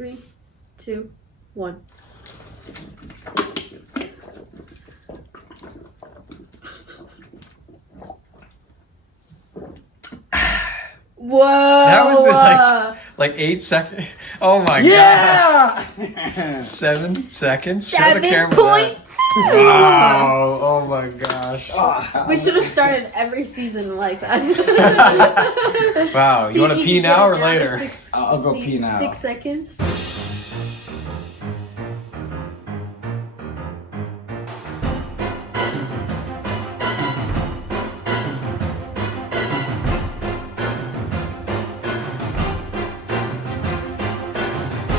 3, 2, 1. Whoa! That was like 8 seconds. Oh my god! 7 seconds. Show the camera that. Wow! Oh my gosh! We should have started every season like that. Wow! You want to pee now or later? I'll go pee now. 6 seconds.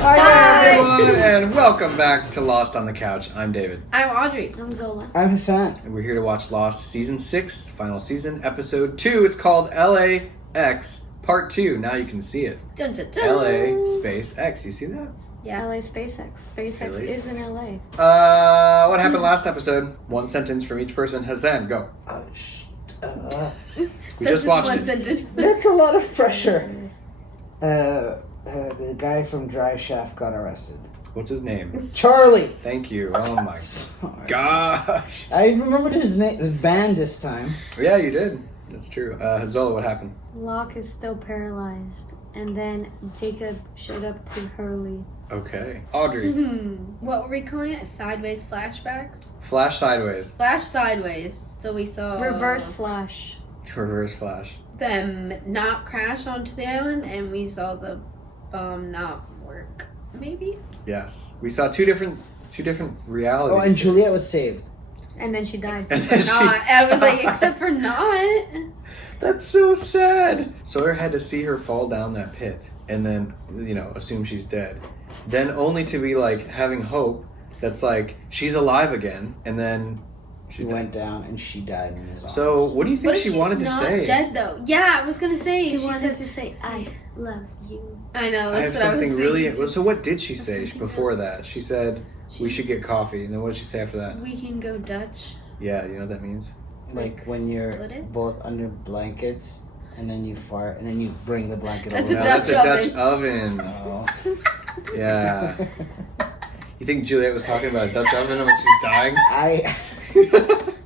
Hi everyone, and welcome back to Lost on the Couch. I'm David. I'm Audrey. I'm Zola. I'm Hassan. And we're here to watch Lost Season 6, final season, Episode 2. It's called LAX Part 2. Now you can see it. Dun, dun, dun. LA space X. You see that? Yeah. LA SpaceX. SpaceX is in LA. What happened last episode? One sentence from each person. Hassan, go. We just watched one it. sentence. That's a lot of pressure. The guy from Drive Shaft got arrested. What's his name? Charlie. Thank you. Oh my Sorry. gosh. I remembered his name, the band this time. Yeah, you did. That's true. Zola, what happened? Locke is still paralyzed. And then Jacob showed up to Hurley. Okay. Audrey. What were we calling it? Sideways flashbacks? Flash sideways. Flash sideways. So we saw Reverse flash. Reverse flash. them not crash onto the island, and we saw the bomb not work. Maybe. Yes. We saw two different realities. Oh, and Juliet was saved. And then she died. And then Not. I was like, except for not. That's so sad. Sawyer had to see her fall down that pit and then, assume she's dead. Then only to be like having hope that's like she's alive again, and then She went down and she died in his arms. So what do you think What if she she's wanted to not say? dead though? Yeah, I was gonna say She she wanted said to say, I love you. I know. I have That's what something I was really. thinking, too. So what did she say before that? She said we should get coffee, and then what did she say after that? We can go Dutch. Yeah, you know what that means? Like when you're Split it? both under blankets and then you fart and then you bring the blanket That's over. a No, Dutch that's a Dutch oven. Oh. Yeah. You think Juliet was talking about a Dutch oven when she's dying?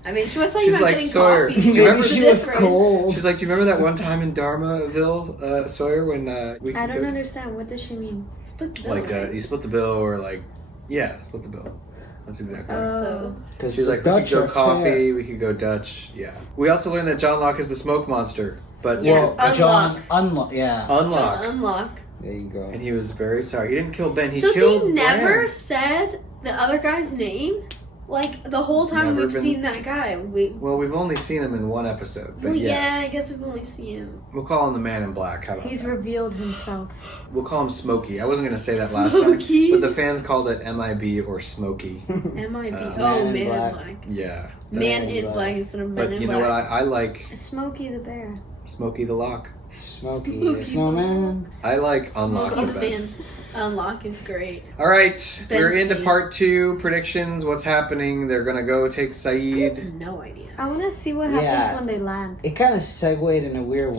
I mean, she was talking She's about like, getting Sawyer, coffee. do you Maybe remember she the was difference? cold. She's like, do you remember that one time in Dharmaville, Sawyer, when we I could don't go- understand. What does she mean? Split the bill, Like, right? you split the bill, or like, yeah, split the bill. That's exactly right. So Because She was like, we could go coffee, we could go Dutch. Yeah. We also learned that John Locke is the smoke monster, but Yeah. Well, John, Unlock. unlock. unlock. There you go. And he was very sorry. He didn't kill Ben. He So killed they never Bran. said the other guy's name. Like the whole time Never we've been- seen that guy. Well, we've only seen him in one episode, but Well, yeah. I guess we've only seen him. We'll call him the Man in Black. How about He's that? revealed himself. We'll call him Smokey. I wasn't going to say that last Smokey. time, but the fans called it MIB or Smokey. M.I.B. Man Oh, in Man in Black. Black. Yeah. Man in in Black. Black instead of Man But in you Black. know what? I like Smokey the Bear. Smokey the Lock. Smokey Spooky. the Snowman. I like Unlock Smokey the the best. Fan. Unlock is great. All right, Ben we're into Steves. part 2 predictions. What's happening? They're gonna go take I Saeed. have no idea. I want to see what happens Yeah. when they land. It kind of segued in a weird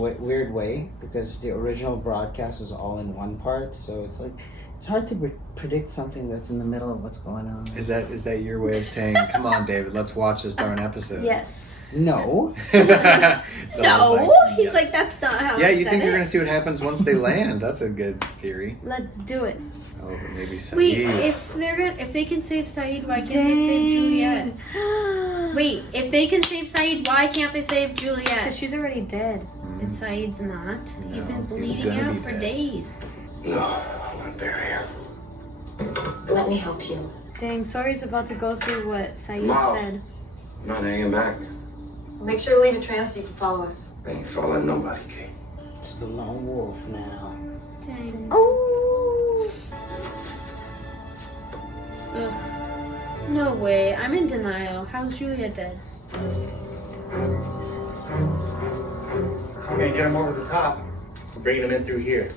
way because the original broadcast was all in one part, so it's like it's hard to predict something that's in the middle of what's going on. Is that your way of saying, "Come on, David, let's watch this darn episode"? Yes. No. So No, I was he's yes. like that's not how. Yeah, I you said think you're it. gonna see what happens once they land? That's a good theory. Let's do it. Oh, but maybe Saeed. Wait, if they can save Saeed, why can't they save Juliet? Wait, if they can save Saeed, why can't they save Because Juliet? she's already dead. And Saeed's not. He's No, been he's bleeding gonna out be for dead. days. No, I want to bury her. Let me help you. Dang, Sawyer's about to go through what Saeed Miles. said. I'm not hanging back. Make sure to leave a trail so you can follow us. I ain't following nobody, Kate. It's the lone wolf now. Dang. Oh. Ugh. No way. I'm in denial. How's Juliet dead? We're gonna get him over the top. We're bringing him in through here.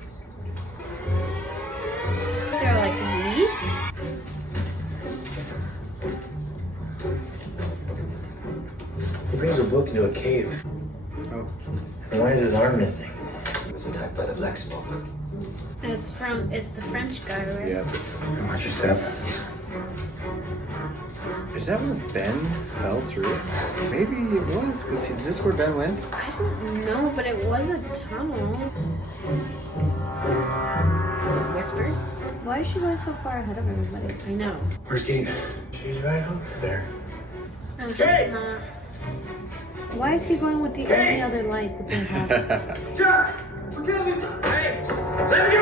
They're like, me? He brings a book into a cave. Oh. And why is his arm missing? He was attacked by the black smoke. And It's the French guy, right? Yeah. Watch your step. Is that where Ben fell through? Maybe it was. Is this where Ben went? I don't know, but it was a tunnel. Whispers? Why is she going so far ahead of everybody? I know. Where's Kate? She's right over there. No, she's Hey! not. Why is he going with the only other light that they have? Chug! Forgive me! Hey! Let me go!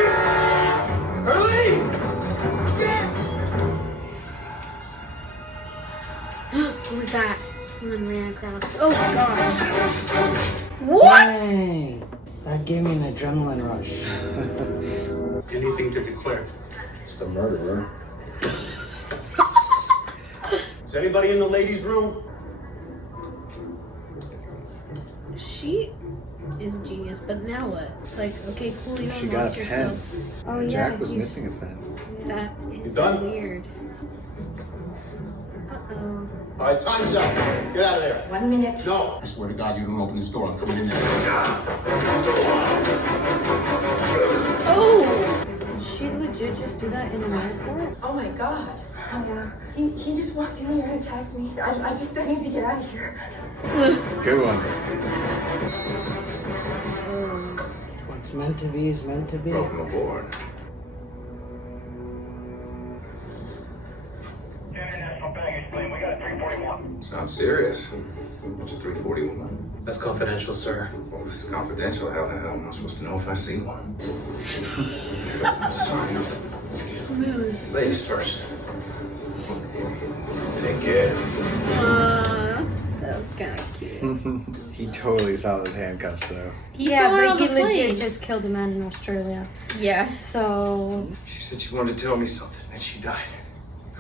Early! Who was that? And then ran across. Oh gosh. Dang. That gave me an adrenaline rush. Anything to declare? It's the murderer. Is anybody in the ladies' room? She is a genius, but now what? It's like, okay, cool, you She got unlocked a pen. yourself. Oh yeah, Jack was he's- missing a pen. That is done? weird. Uh-oh. All right, time's up. Get out of there. 1 minute. No. I swear to God, you don't open this door. I'm coming in there. Oh! Did she legit just do that in an airport? Oh my God. Oh yeah. He just walked in here and attacked me. I just need to get out of here. Good one. What's meant to be is meant to be. Welcome aboard. International baggage plane. We got a 341. Sounds serious. What's a 341? That's confidential, sir. Well, if it's confidential, how the hell am I supposed to know if I see one? Sorry. Smooth. Ladies first. Take care. That was kind of cute. He totally saw those handcuffs, though. He Yeah, saw her but on he the legit plane. just killed a man in Australia. Yeah. So She said she wanted to tell me something, and she died.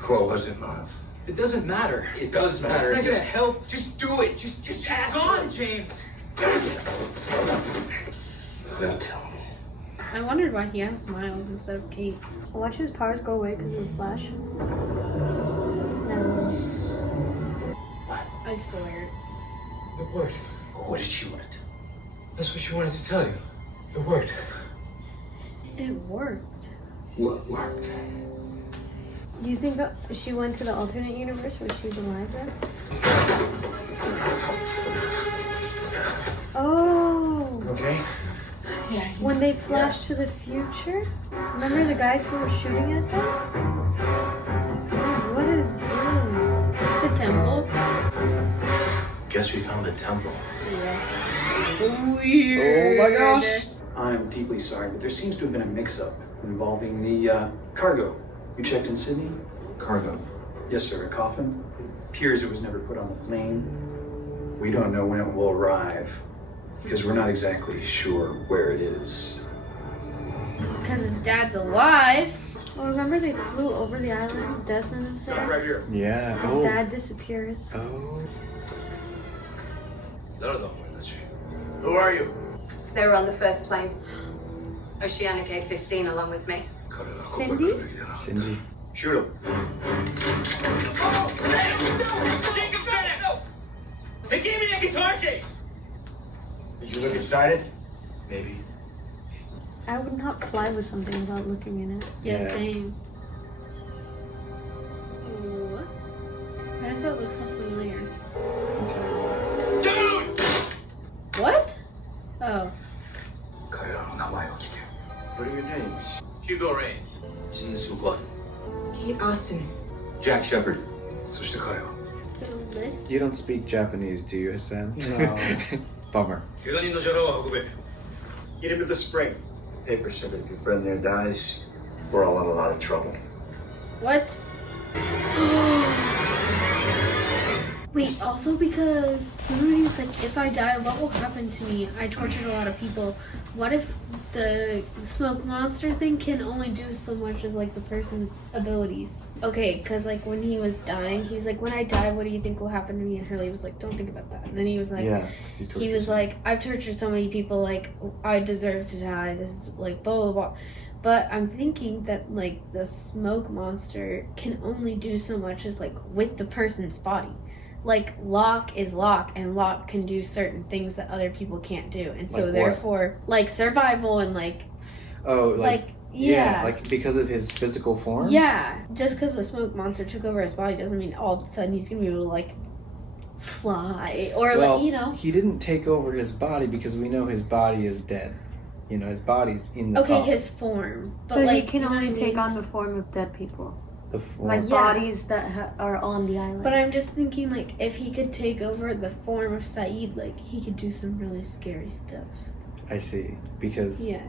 What was it, Miles? It doesn't matter. It does matter. It's not gonna help. Just do it. Just It's ask gone, James. Now tell me. I wondered why he asked Miles instead of Kate. watch his powers go away because of the flash. No. I swear. It worked. What did she want? That's what she wanted to tell you. It worked. It worked. What worked? Do you think that she went to the alternate universe where she was alive then? Oh. Okay? Yeah. When they flashed to the future? Remember the guys who were shooting at them? What is this? Is this the temple? Guess we found the temple. Weird. Oh my gosh. I'm deeply sorry, but there seems to have been a mix-up involving the cargo. You checked in Sydney? Cargo. Yes, sir. A coffin. Appears it was never put on the plane. We don't know when it will arrive because we're not exactly sure where it is. Because his dad's alive. Well, remember they flew over the island Desmond is there? Right here. Yeah. His Oh. dad disappears. Oh. Who are you? They were on the first plane. Oceanic 815 along with me. Cindy? Cindy. Shoot him. They gave me that guitar case! Did you look inside it? Maybe. I would not fly with something without looking in it. Yeah, Yeah. same. What? Why does that look so familiar? Dude! What? Oh. What are your names? Hugo Reigns. Kate Austin. Jack Shepard. Is it a list? You don't speak Japanese, do you, Hassan? No. Bummer. Get him to the spring. Paper said if your friend there dies, we're all in a lot of trouble. What? Wait, also because remember he was like, if I die, what will happen to me? I tortured a lot of people. What if the smoke monster thing can only do so much as like the person's abilities? Okay, because like when he was dying, he was like, when I die, what do you think will happen to me? And Hurley was like, don't think about that. And then he was like, Yeah. 'cause he was like, I've tortured so many people, like, I deserve to die. This is like blah, blah, blah. But I'm thinking that, like, the smoke monster can only do so much as, like, with the person's body. Like, Locke is Locke, and Locke can do certain things that other people can't do. And so, Like what? therefore, like, survival and, like, Oh, like Yeah. Like because of his physical form? Yeah. Just because the smoke monster took over his body doesn't mean all of a sudden he's going to be able to, like, fly. Or, Well, like, you know. he didn't take over his body because we know his body is dead. You know, his body's in the Okay, coffin. his form. But, So like, he can you know only what I take mean? on the form of dead people. The form. Like Yeah. bodies that are on the island. But I'm just thinking, like, if he could take over the form of Saeed, like, he could do some really scary stuff. I see. Because Yeah.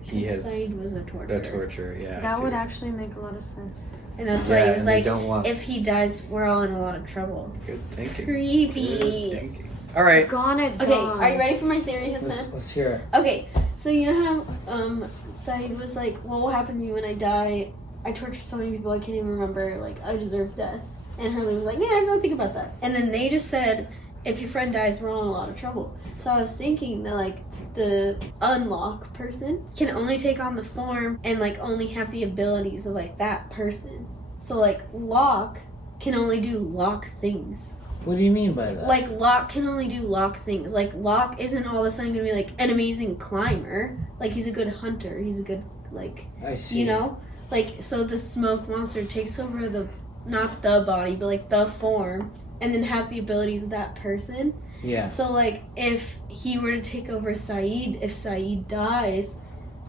he has Saeed was a torturer. a torture, yeah. I that see. would actually make a lot of sense. And that's Yeah, why he was and they like, don't want if he dies, we're all in a lot of trouble. good thinking. Creepy. Good thinking. All right. Gonna die. Okay, are you ready for my theory, Hassan? Let's hear it. Okay, so you know how Saeed was like, what will happen to me when I die? I tortured so many people I can't even remember, like, I deserve death. And Hurley was like, yeah, I don't think about that. And then they just said, if your friend dies, we're all in a lot of trouble. So I was thinking that, like, the unlock person can only take on the form and, like, only have the abilities of, like, that person. So, like, Locke can only do Locke things. What do you mean by that? Like, Locke can only do Locke things. Like, Locke isn't all of a sudden gonna be, like, an amazing climber. Like, he's a good hunter. He's a good, like, I see. you know? Like, so the smoke monster takes over the, not the body, but, like, the form, and then has the abilities of that person. Yeah. So, like, if he were to take over Saeed, if Saeed dies,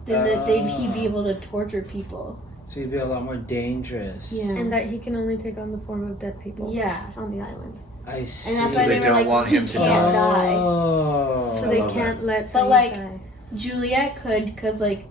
then he'd be able to torture people. So he'd be a lot more dangerous. Yeah. And that he can only take on the form of dead people. Yeah. On the island. I see. And that's So why they they were don't like, want he him to can't die. die. Oh. So they love can't let But, Saeed like, die. Juliet could, because, like,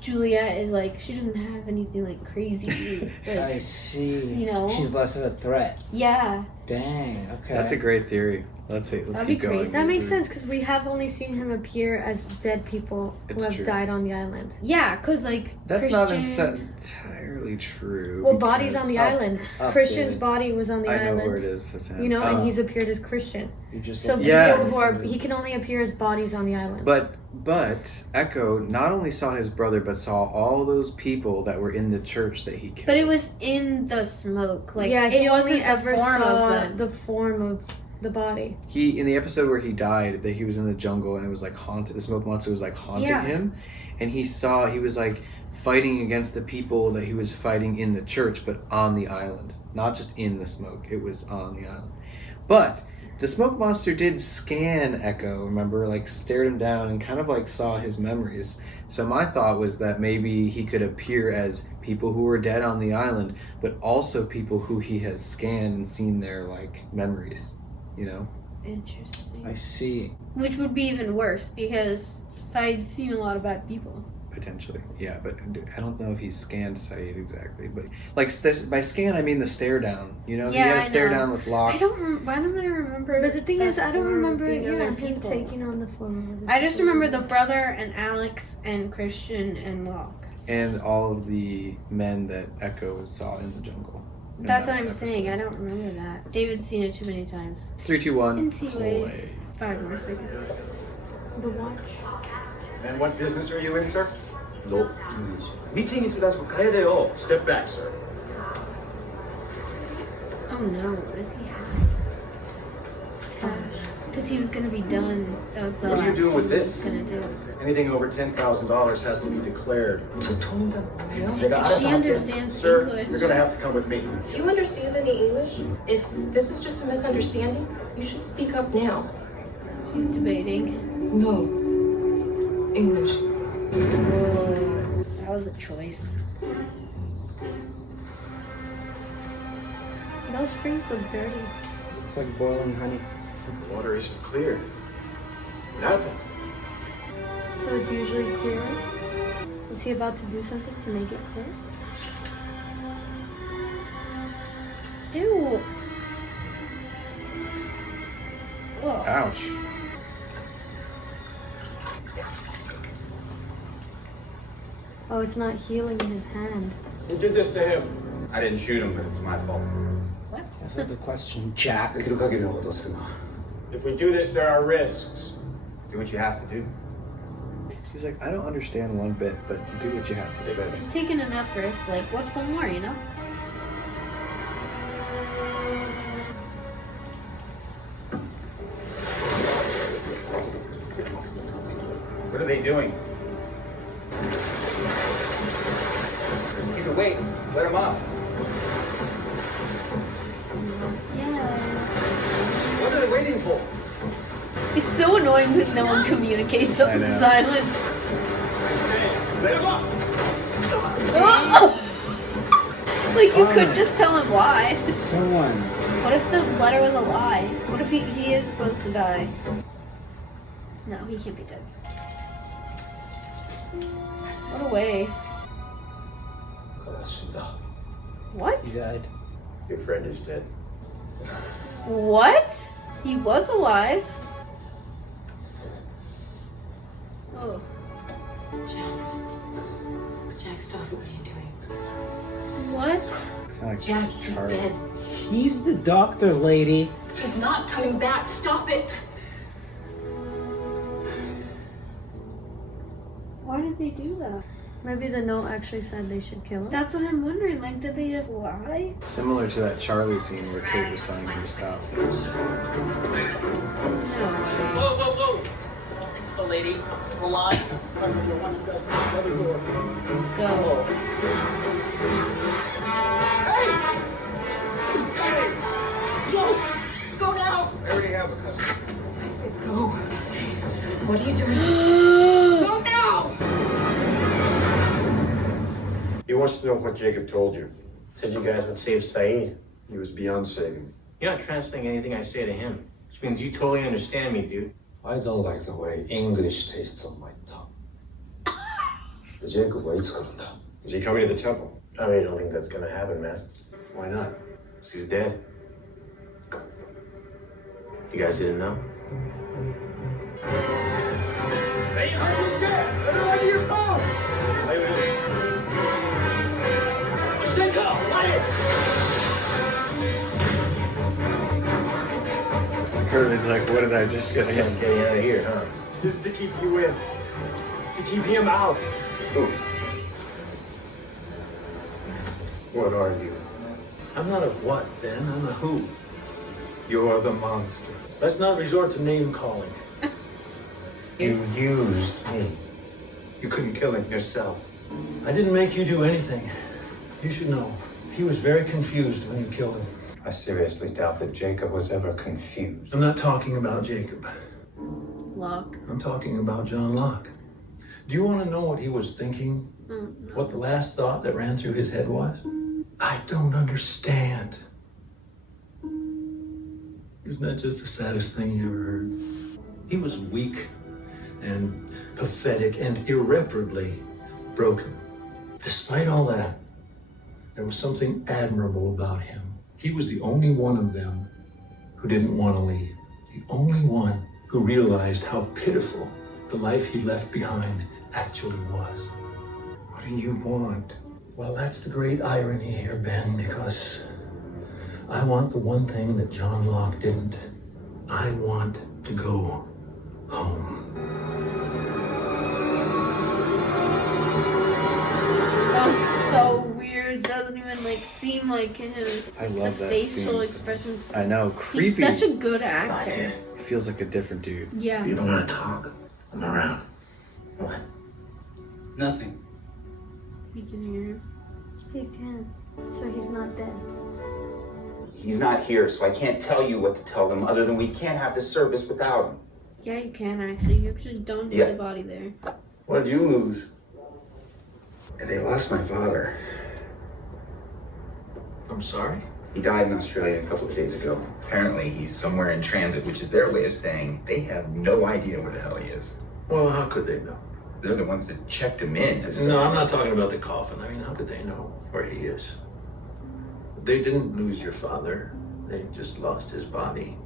Juliet is, like, she doesn't have anything, like, crazy. I Like, see. you know? She's less of a threat. yeah. Dang. Okay. That's a great theory. Let's That'd be keep going. crazy. That makes sense because we have only seen him appear as dead people who It's have true. died on the island. Yeah, because, like, That's Christian... not entirely true. Well, bodies on because- the island. up Christian's there. body was on the I know island. where it is, Hassan. You know, and Oh. he's appeared as Christian. You just So look- Yes. people who are, he can only appear as bodies on the island. But Echo not only saw his brother, but saw all those people that were in the church that he killed. But it was in the smoke. Like, yeah, it he wasn't only the ever form saw of them. the form of the body. He in the episode where he died, that he was in the jungle and it was like haunted. The smoke monster was like haunting Yeah. him, and he was like fighting against the people that he was fighting in the church, but on the island, not just in the smoke. It was on the island. But the smoke monster did scan Echo. Remember, like stared him down and kind of like saw his memories. So my thought was that maybe he could appear as people who were dead on the island, but also people who he has scanned and seen their like memories. You know. Interesting. I see. Which would be even worse because Saeed's seen a lot of bad people. Potentially, yeah, but I don't know if he scanned Saeed exactly. But like by scan, I mean the stare down. You know, Yeah, he had I a stare know. down with Locke. Why don't I remember? But the thing that is, I don't form remember being other him people. taking on the form of other I just people. remember the brother and Alex and Christian and Locke. And all of the men that Echo saw in the jungle. in That's that what I'm episode. saying. I don't remember that. David's seen it too many times. 3, 2, 1. In 2 pull ways. away. 5 more seconds. The watch. And what business are you in, sir? 너 미팅 있어가지고 가야 돼요. Step back, sir. Oh no, what does he have? Because he was gonna be done. That was the What are you last doing with thing this? he was gonna do. Anything over $10,000 has to be declared. 내가 She 알아서 할게. understands Sir, English. you're gonna have to come with me. Do you understand any English? If this is just a misunderstanding, you should speak up now. She's debating. No. English. Whoa, that was a choice. Those springs look dirty. It's like boiling honey. The water isn't clear. What happened? So it's usually clear. Is he about to do something to make it clear? Ew. Ugh. Ouch. Oh, it's not healing his hand. Who did this to him? I didn't shoot him, but it's my fault. That's not the question, Jack. 기록하기는 어떻습니까? If we do this, there are risks. Do what you have to do. He's like, I don't understand one bit, but do what you have to do. He's taken enough risks. Like, what's one more, you know? What are they doing? Let him up. Yeah. What are they waiting for? It's so annoying that no one communicates I on know. silent. Let him up. Like, you could just tell him why. Someone. What if the letter was a lie? What if he is supposed to die? No, he can't be dead. What a way. What? He died. Your friend is dead. What? He was alive? Oh. Jack, stop it. What are you doing? What? Kinda like Jack, he's Charlie. dead. He's the doctor, lady. He's not coming back. Stop it. Why did they do that? Maybe the note actually said they should kill him. That's what I'm wondering. Like, did they just lie? Similar to that Charlie scene where Kate was telling him to stop. No. Whoa, whoa, whoa! It's the lady. It's alive. Go. Go now. I already have a cousin. I said go. What are you doing? Go now. He wants to know what Jacob told you. Said you guys would save Saeed. He was beyond saving. You're not translating anything I say to him, which means you totally understand me, dude. I don't like the way English tastes on my tongue. Jacob waits 그런다. Is he coming to the temple? I really don't think that's gonna happen, man. Why not? She's dead. You guys didn't know? Say what you said! Let her onto your phone! Stay calm! Curly's like, what did I just say? Getting out of here, huh? This is to keep you in. It's to keep him out. What are you? I'm not a what, Ben. I'm a who. You're the monster. Let's not resort to name calling. You used me. You couldn't kill him yourself. I didn't make you do anything. You should know. He was very confused when you killed him. I seriously doubt that Jacob was ever confused. I'm not talking about Jacob. Locke. I'm talking about John Locke. Do you want to know what he was thinking? What the last thought that ran through his head was? I don't understand. Isn't that just the saddest thing you ever heard? He was weak and pathetic and irreparably broken. Despite all that, there was something admirable about him. He was the only one of them who didn't want to leave. The only one who realized how pitiful the life he left behind actually was. What do you want? Well, that's the great irony here, Ben, because I want the one thing that John Locke didn't. I want to go home. That was so weird. Doesn't even like seem like him. I love the that facial scene. expressions. I know, creepy. He's such a good actor. He feels like a different dude. Yeah. You don't want to talk? I'm around. What? Nothing. You can hear him. He can. So he's not dead. He's not here, so I can't tell you what to tell them other than we can't have the service without him. Yeah, you can actually. You actually don't put the body there. What did you lose? They lost my father. I'm sorry? He died in Australia a couple of days ago. Apparently he's somewhere in transit, which is their way of saying they have no idea where the hell he is. Well, how could they know? They're the ones that checked him in. No, I'm not talking about the coffin. I mean, how could they know where he is? They didn't lose your father. They just lost his body.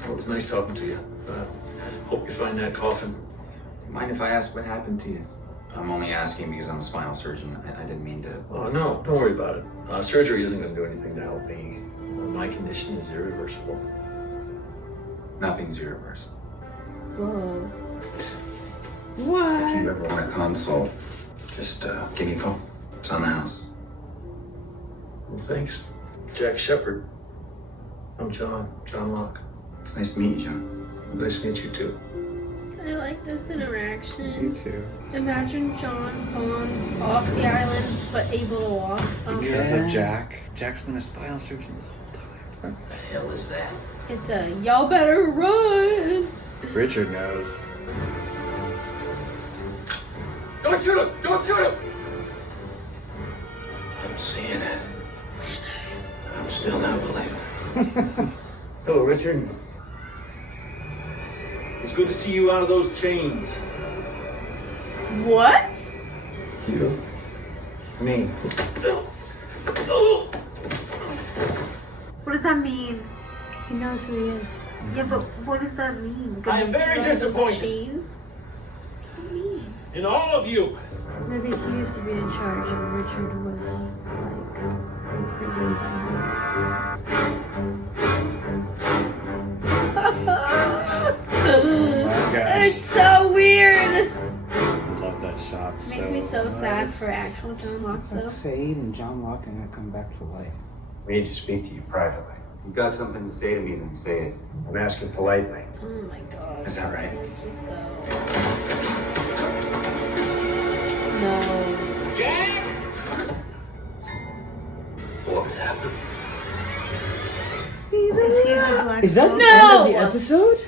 Well, it was nice talking to you. Hope you find that coffin. Mind if I ask what happened to you? I'm only asking because I'm a spinal surgeon. I didn't mean to. Oh, no, don't worry about it. Surgery isn't going to do anything to help me. My condition is irreversible. Nothing's irreversible. Whoa. What? If you ever want a consult, just give me a call. It's on the house. Well, thanks. Jack Shepard. I'm John Locke. It's nice to meet you, John. Nice to meet you, too. I like this Me interaction. too. Imagine John Bond off the island, but able to walk. Because of Jack. Jack's been a spinal surgeon this whole time. What the hell is that? It's a y'all better run. Richard knows. Don't shoot him! Don't shoot him! I'm seeing it. I'm still not believing. Hello, Richard. It's good to see you out of those chains. What? You? Me. What does that mean? He knows who he is. Yeah, but what does that mean? I am very disappointed. Chains? What does that mean? In all of you. Maybe he used to be in charge and Richard was like imprisoned. Oh my gosh. It's so weird. I love that shot. Makes me so sad for actual John Locke It's like though. Said and John Locke are gonna come back to life. We need to speak to you privately. You got something to say to me, then say it. I'm asking politely. Oh my god. Is that right? Let's just go. No. Jack! What happened? Is He's a black that the No! end of the episode?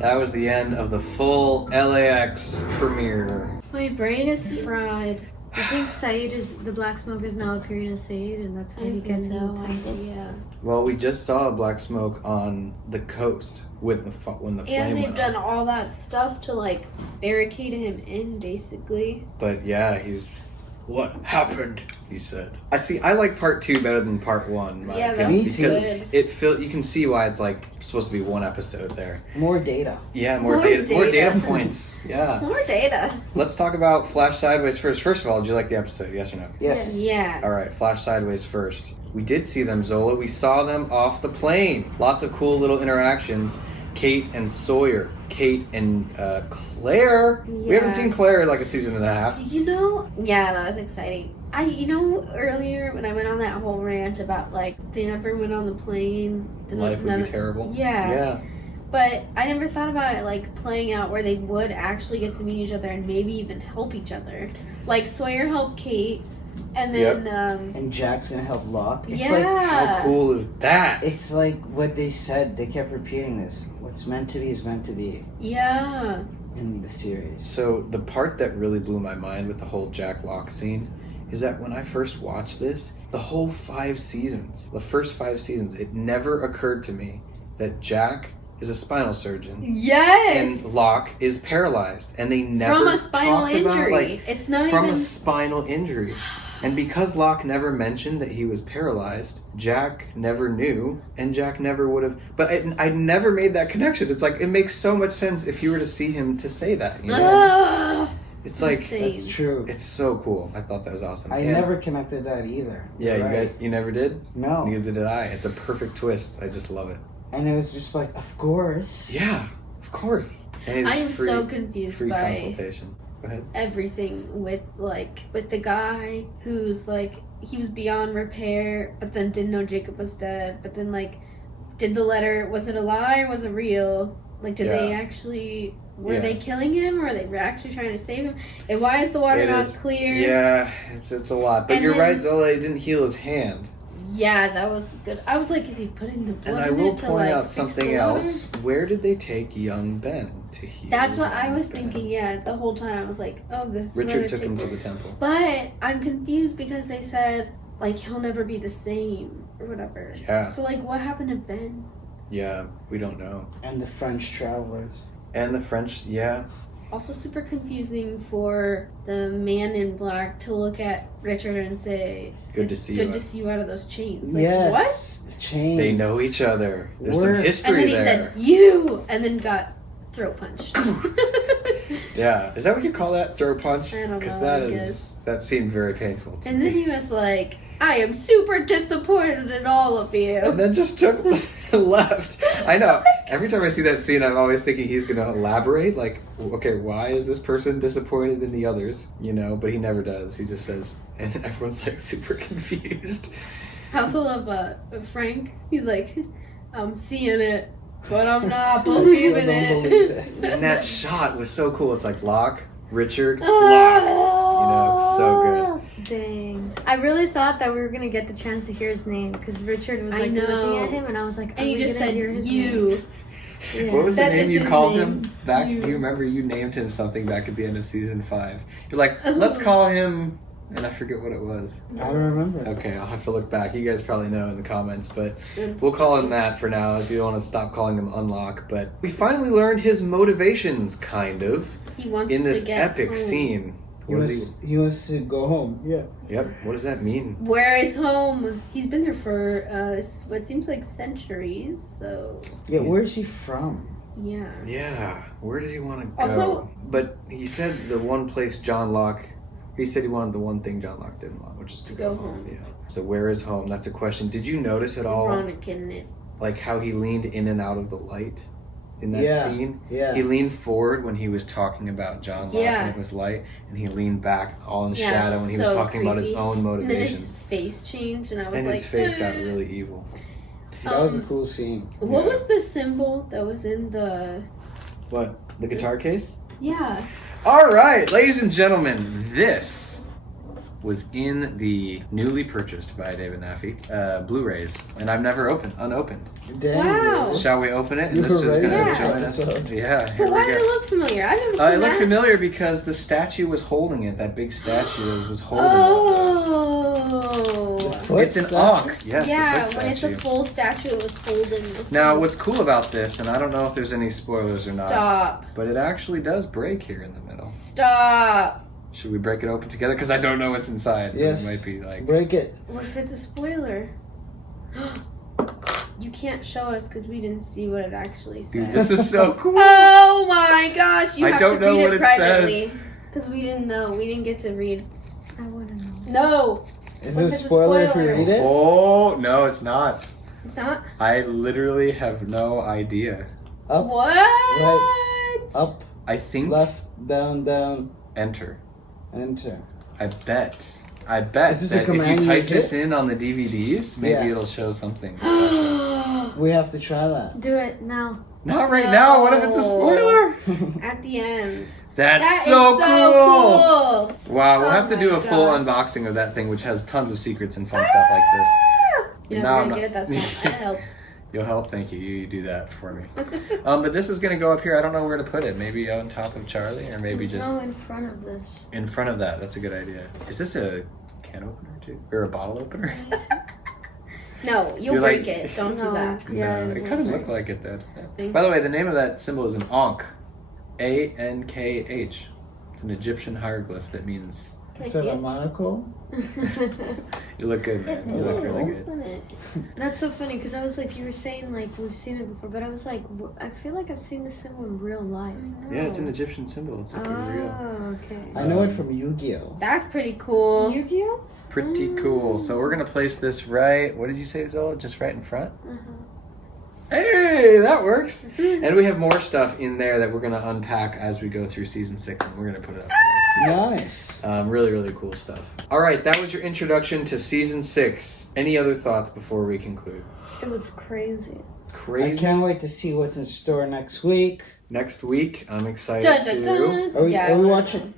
That was the end of the full LAX premiere. My brain is fried. I think Said is the black smoke is now appearing as Said, and that's how he gets no in the temple. idea. Well, we just saw Black Smoke on the coast with when the flame And they've went done up. all that stuff to like barricade him in, basically. But yeah, he's. What happened? He said. I like part 2 better than part 1. in my Yeah, opinion, Me that's too. because good. you can see why it's like supposed to be one episode there. More data. Yeah, more More data, more data. data points. Yeah. More data. Let's talk about Flash Sideways first. First of all, did you like the episode? Yes or no? Yes. Yeah. All right, Flash Sideways first. We did see them, Zola. We saw them off the plane. Lots of cool little interactions. Kate and Sawyer. Kate and Claire. We haven't Yeah. seen Claire in like a season and a half. Yeah, that was exciting. Earlier when I went on that whole rant about like they never went on the plane. Life would be terrible. Yeah. Yeah. But I never thought about it like playing out where they would actually get to meet each other and maybe even help each other. Like Sawyer helped Kate, and then And Jack's gonna help Locke. It's yeah. like How cool is that? it's like what they said. They kept repeating this. What's meant to be is meant to be Yeah. in the series. So the part that really blew my mind with the whole Jack Locke scene is that when I first watched this, the whole 5 seasons, the first 5 seasons, it never occurred to me that Jack is a spinal surgeon Yes. and Locke is paralyzed, and they never From a spinal talked about, injury. like, It's not from even a spinal injury. And because Locke never mentioned that he was paralyzed, Jack never knew, and Jack never would have. But I never made that connection. It's like it makes so much sense if you were to see him to say that. You know? Ah, It's like insane. That's true. it's so cool. I thought that was awesome. I And- never connected that either. Yeah, You're right. you never did. No. Neither did I. It's a perfect twist. I just love it. And it was just like, of course. Yeah, of course. And it's I am free, so confused free by consultation. Go ahead. everything with the guy who's like he was beyond repair, but then didn't know Jacob was dead. But then did the letter, was it a lie or was it real? Like, did they actually were they killing him or they were actually trying to save him? And why is the water It not is- clear? Yeah, it's a lot. But And you're then- right, Zola. It didn't heal his hand. Yeah, that was good. I was like, is he putting the blood And I in will it to point out fix something the water? else. Where did they take young Ben to heal? That's what I was Ben? thinking. Yeah, the whole time I was like, oh, this is where Richard they're took him to taking- the temple. But I'm confused because they said he'll never be the same or whatever. Yeah. So what happened to Ben? Yeah, we don't know. And the French travelers. And the French, yeah. Also super confusing for the man in black to look at Richard and say, Good to "It's see good you." to see you out of those chains." Yes. The chains. They know each other. There's some Word. And history then he there. said, "You," and then got throat punched. Yeah, is that what you call that? Throw punch? I don't Because know, I guess. that seemed very painful. To And then me. he was like, "I am super disappointed in all of you." And then just took left. I know. Every time I see that scene, I'm always thinking he's going to elaborate. Like, okay, why is this person disappointed in the others? But he never does. He just says, and everyone's super confused. I also love Frank. He's like, I'm seeing it. But I'm not I still believing don't believe it. it. And that shot was so cool. It's like Locke, Richard, Locke. You know, so good. Dang. I really thought that we were gonna get the chance to hear his name because Richard was I like looking know. at him, and I was like, And you just said you. Yeah. What was the That name is you his called name. him back? You. Do you remember you named him something back at the end of season 5? You're like, let's call him, and I forget what it was. I don't remember. Okay, I'll have to look back. You guys probably know in the comments, but we'll call him that for now if you don't want to stop calling him Unlock. But we finally learned his motivations, kind of, He wants in this to get epic home. scene. He wants to go home. Yeah. Yep, what does that mean? Where is home? He's been there for what seems like centuries. So Yeah. Where's he from? yeah. Yeah, where does he want to go? Also- but he said the one place John Locke, he said he wanted the one thing John Locke didn't want, which is to go home. Yeah. So where is home? That's a question. Did you notice at all, Ironic, isn't it? like how he leaned in and out of the light in that scene? Yeah. He leaned forward when he was talking about John Locke and it was light, and he leaned back all in shadow when he was so talking about his creepy. own And then motivations. his face changed, and I was And like, his face got really evil. That was a cool scene. What Yeah. was the symbol that was in the? What? The guitar case? Yeah. All right, ladies and gentlemen, this was in the newly purchased by David Naffy Blu-rays, and I've never unopened. Dang, Wow. dude. Shall we open it? And You this were is ready gonna for join this us. episode. Yeah, here But why we did go. it look familiar? I've never seen It looked that. familiar because the statue was holding it. That big statue was holding it. Oh. Foot It's an statue? Ankh. Yes, Yeah, the foot when it's statue. a full statue, it was holding. The Now, full- what's cool about this, and I don't know if there's any spoilers or not, Stop. but it actually does break here in the middle. Stop. Should we break it open together? Because I don't know what's inside. Yes. It might be like... Break it. What if it's a spoiler? You can't show us because we didn't see what it actually said. Dude, this is so cool. Oh my gosh! You I have don't to know read what it it privately says. because we didn't know. We didn't get to read. I want to know. No, Is What it if a it's a spoiler if we spoiler? read it? Oh, no, it's not. it's not. I literally have no idea. Up, What? right, up, I think left, down, down, enter. enter. I bet Is this a that if command you you type hit? this in on the DVDs, maybe Yeah. it'll show something special. We have to try that. Do it now. Not right now. What if it's a spoiler? At the end. That's That is so cool. cool. Wow, we'll Oh have to do my a full gosh. unboxing of that thing, which has tons of secrets and fun stuff like this. You're Now never I'm gonna get it that small. I help. You'll help. Thank you. You do that for me. But this is gonna go up here. I don't know where to put it. Maybe on top of Charlie, or maybe just No, in front of this. in front of that. That's a good idea. Is this a can opener too, or a bottle opener? No, you'll You're break like- it. Don't do No. that. Yeah, No, it it's kind of okay. looked like it did. Thank By the way, the name of that symbol is an Ankh. A-N-K-H. It's an Egyptian hieroglyph that means. Can I Is it see a it? monocle? You look good, man. You look really good. Isn't it? That's so funny because I was like, you were saying like we've seen it before, but I was like, I feel like I've seen this symbol in real life. Yeah, it's an Egyptian symbol. It's like real. Oh, okay. I know it from Yu-Gi-Oh. That's pretty cool. Yu-Gi-Oh? Pretty cool. So we're gonna place this right. What did you say, Zola? Just right in front. Hey, that works. And we have more stuff in there that we're gonna unpack as we go through season 6, and we're gonna put it up there. Nice. Really, really cool stuff. All right, that was your introduction to season 6. Any other thoughts before we conclude? It was crazy. I Crazy. can't wait to see what's in store next week. Next week, I'm excited Dun, dun, to. dun. Are we, Yeah, are we I watching?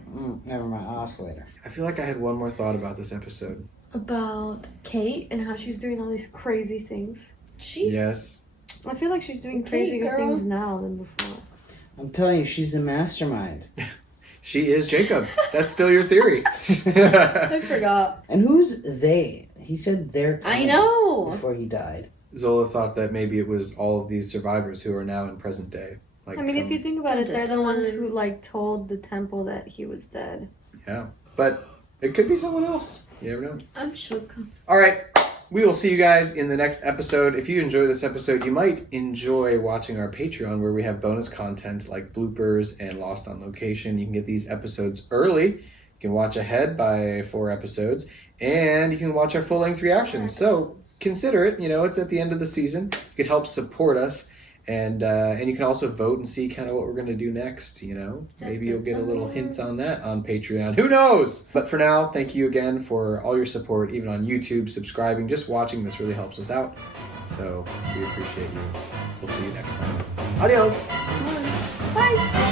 Never mind. I'll ask later. I feel like I had one more thought about this episode. About Kate and how she's doing all these crazy things. Yes. I feel like she's doing Kate, crazier girl. things now than before. I'm telling you, she's the mastermind. She is Jacob. That's still your theory. I forgot. And who's they? He said they're I coming know. before he died. Zola thought that maybe it was all of these survivors who are now in present day. Like, I mean, if you think about it, Dun, they're dun, the ones dun. who like told the temple that he was dead. yeah, but it could be someone else. You never know. I'm shook. All right, we will see you guys in the next episode. If you enjoy this episode, you might enjoy watching our Patreon, where we have bonus content like bloopers and Lost on Location. You can get these episodes early. You can watch ahead by 4 episodes, and you can watch our full-length reactions. So consider it. You know, it's at the end of the season. You can help support us. And you can also vote and see kind of what we're going to do next, you know. Maybe you'll get a little hint on that on Patreon. Who knows? But for now, thank you again for all your support, even on YouTube, subscribing, just watching. This really helps us out. So we appreciate you. We'll see you next time. Adios. Bye.